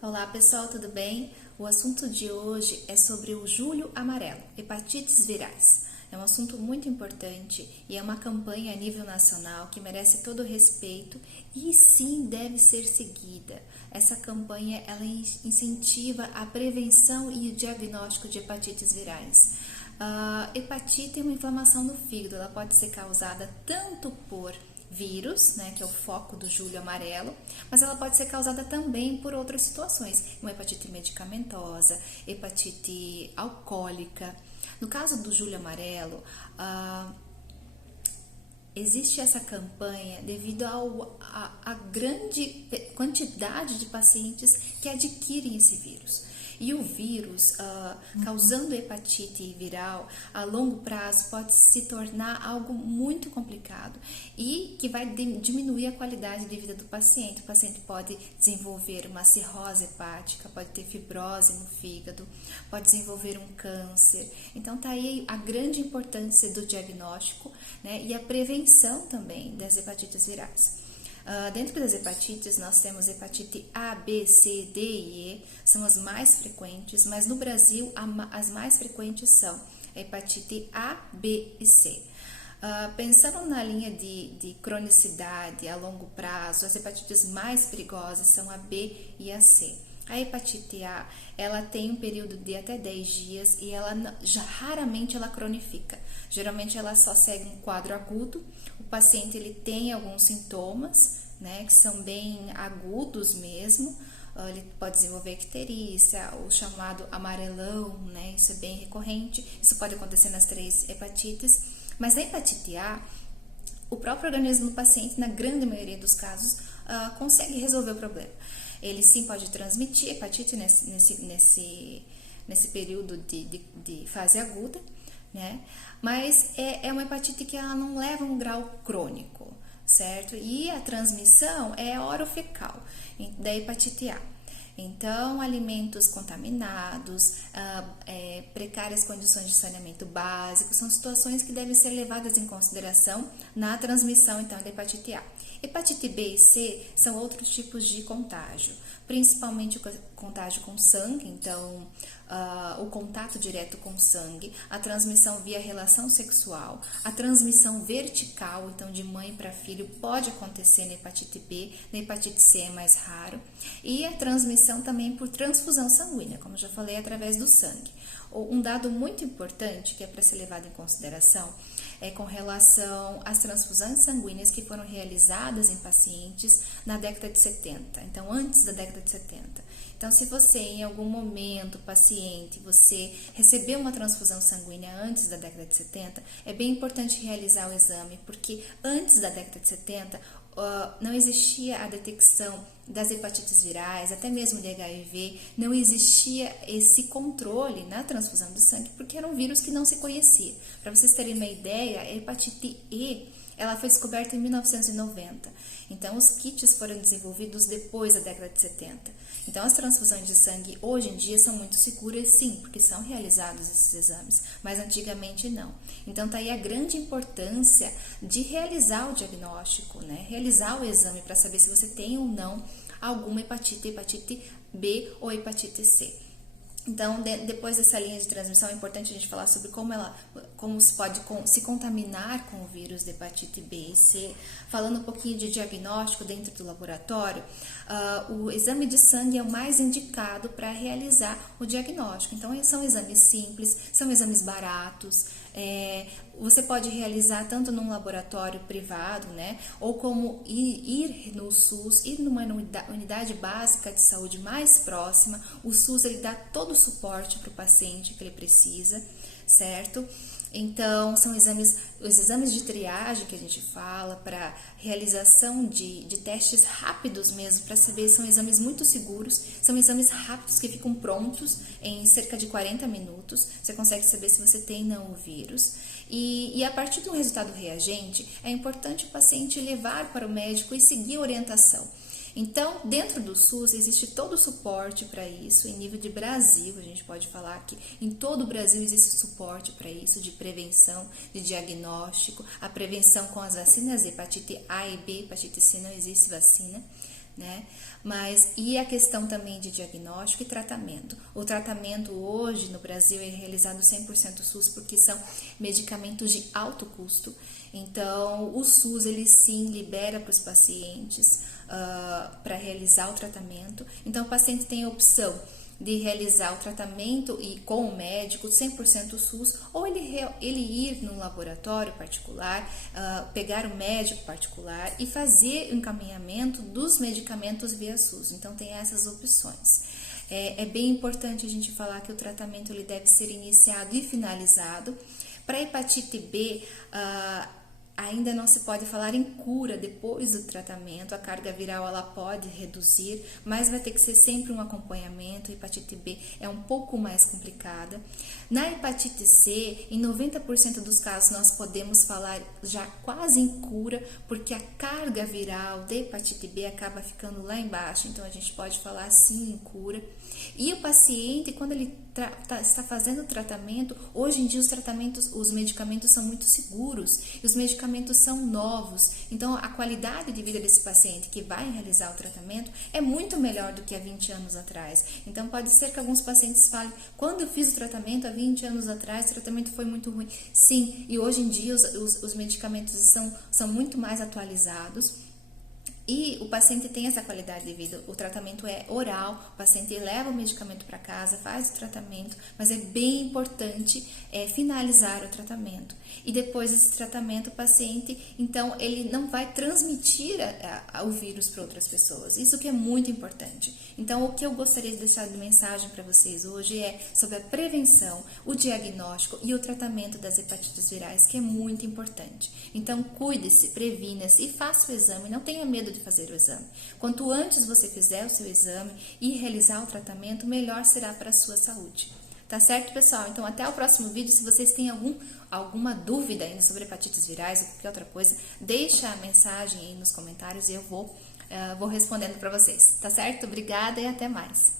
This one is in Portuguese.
Olá pessoal, tudo bem? O assunto de hoje é sobre o Julho Amarelo, hepatites virais. É um assunto muito importante e é uma campanha a nível nacional que merece todo o respeito e sim deve ser seguida. Essa campanha ela incentiva a prevenção e o diagnóstico de hepatites virais. Hepatite é uma inflamação no fígado, ela pode ser causada tanto por vírus, né, que é o foco do Julho Amarelo, mas ela pode ser causada também por outras situações, uma hepatite medicamentosa, hepatite alcoólica. No caso do Julho Amarelo, existe essa campanha devido à grande quantidade de pacientes que adquirem esse vírus. E o vírus, causando hepatite viral, a longo prazo pode se tornar algo muito complicado e que vai diminuir a qualidade de vida do paciente. O paciente pode desenvolver uma cirrose hepática, pode ter fibrose no fígado, pode desenvolver um câncer. Então, tá aí a grande importância do diagnóstico, né, e a prevenção também das hepatites virais. Dentro das hepatites, nós temos hepatite A, B, C, D e E, são as mais frequentes, mas no Brasil as mais frequentes são a hepatite A, B e C. Pensando na linha de cronicidade a longo prazo, as hepatites mais perigosas são a B e a C. A hepatite A, ela tem um período de até 10 dias e raramente ela cronifica. Geralmente ela só segue um quadro agudo, o paciente ele tem alguns sintomas, né, que são bem agudos mesmo, ele pode desenvolver icterícia, o chamado amarelão, né, isso é bem recorrente, isso pode acontecer nas 3 hepatites, mas na hepatite A, o próprio organismo do paciente, na grande maioria dos casos, consegue resolver o problema. Ele sim pode transmitir hepatite nesse período de fase aguda, né? Mas é uma hepatite que ela não leva um grau crônico, certo? E a transmissão é orofecal da hepatite A. Então, alimentos contaminados, precárias condições de saneamento básico, são situações que devem ser levadas em consideração na transmissão, então, da hepatite A. Hepatite B e C são outros tipos de contágio, principalmente o contágio com sangue, então, o contato direto com sangue, a transmissão via relação sexual, a transmissão vertical, então, de mãe para filho, pode acontecer na hepatite B, na hepatite C é mais raro, e a transmissão também por transfusão sanguínea, como já falei, através do sangue. Um dado muito importante que é para ser levado em consideração é com relação às transfusões sanguíneas que foram realizadas em pacientes na década de 70, então antes da década de 70. Então, se você em algum momento, paciente, você recebeu uma transfusão sanguínea antes da década de 70, é bem importante realizar o exame, porque antes da década de 70 não existia a detecção das hepatites virais, até mesmo de HIV, não existia esse controle na transfusão de sangue, porque era um vírus que não se conhecia. Para vocês terem uma ideia, a hepatite E, ela foi descoberta em 1990. Então, os kits foram desenvolvidos depois da década de 70. Então, as transfusões de sangue hoje em dia são muito seguras, sim, porque são realizados esses exames, mas antigamente não. Então, tá aí a grande importância de realizar o diagnóstico, né? Realizar o exame para saber se você tem ou não alguma hepatite B ou hepatite C. Então, depois dessa linha de transmissão, é importante a gente falar sobre como se pode se contaminar com o vírus de hepatite B e C. Falando um pouquinho de diagnóstico dentro do laboratório, o exame de sangue é o mais indicado para realizar o diagnóstico. Então, são exames simples, são exames baratos, você pode realizar tanto num laboratório privado, né, ou como ir no SUS, ir numa unidade básica de saúde mais próxima. O SUS ele dá todo o suporte para o paciente que ele precisa, certo? Então, são os exames de triagem que a gente fala para realização de testes rápidos mesmo, para saber, são exames muito seguros, são exames rápidos que ficam prontos em cerca de 40 minutos, você consegue saber se você tem ou não o vírus. E a partir do resultado reagente, é importante o paciente levar para o médico e seguir a orientação. Então, dentro do SUS existe todo o suporte para isso, em nível de Brasil, a gente pode falar que em todo o Brasil existe suporte para isso, de prevenção, de diagnóstico, a prevenção com as vacinas, hepatite A e B, hepatite C não existe vacina, né? Mas e a questão também de diagnóstico e tratamento. O tratamento hoje no Brasil é realizado 100% SUS porque são medicamentos de alto custo. Então, o SUS ele sim libera para os pacientes para realizar o tratamento. Então, o paciente tem a opção de realizar o tratamento e com o médico 100% SUS, ou ele ir num laboratório particular, pegar o médico particular e fazer o encaminhamento dos medicamentos via SUS. Então tem essas opções. É bem importante a gente falar que o tratamento ele deve ser iniciado e finalizado. Para hepatite B, ainda não se pode falar em cura depois do tratamento, a carga viral ela pode reduzir, mas vai ter que ser sempre um acompanhamento. A hepatite B é um pouco mais complicada. Na hepatite C, em 90% dos casos nós podemos falar já quase em cura, porque a carga viral da hepatite B acaba ficando lá embaixo, então a gente pode falar sim em cura. E o paciente, quando ele está fazendo o tratamento, hoje em dia os medicamentos são muito seguros e os medicamentos são novos, então a qualidade de vida desse paciente que vai realizar o tratamento é muito melhor do que há 20 anos atrás. Então pode ser que alguns pacientes falem, quando eu fiz o tratamento há 20 anos atrás, o tratamento foi muito ruim. Sim, e hoje em dia os medicamentos são muito mais atualizados. E o paciente tem essa qualidade de vida, o tratamento é oral, o paciente leva o medicamento para casa, faz o tratamento, mas é bem importante finalizar o tratamento. E depois desse tratamento, o paciente, então, ele não vai transmitir o vírus para outras pessoas. Isso que é muito importante. Então, o que eu gostaria de deixar de mensagem para vocês hoje é sobre a prevenção, o diagnóstico e o tratamento das hepatites virais, que é muito importante. Então, cuide-se, previna-se e faça o exame, não tenha medo de fazer o exame. Quanto antes você fizer o seu exame e realizar o tratamento, melhor será para a sua saúde. Tá certo, pessoal? Então, até o próximo vídeo. Se vocês têm alguma dúvida ainda sobre hepatites virais ou qualquer outra coisa, deixa a mensagem aí nos comentários e eu vou respondendo para vocês. Tá certo? Obrigada e até mais.